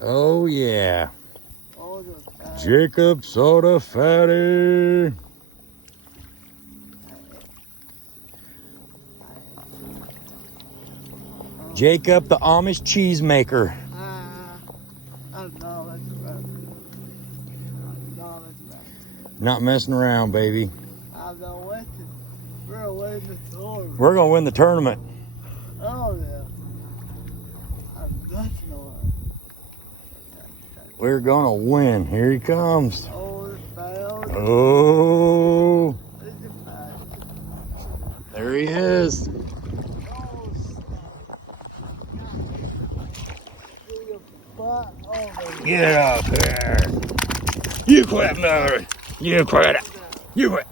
Oh, yeah. Oh, the fat. Jacob Soda Fatty. Jacob the Amish cheesemaker. I know that's right. I know that's right. Not messing around, baby. I know what to. We're away in the tournament. We're going to win the tournament. Oh, yeah. I'm not knowing. We're going to win. Here he comes. Oh, the failed. Oh, This is fast. there he is. Oh, see your butt over Get up here. You quit, Mary. You quit it. You quit.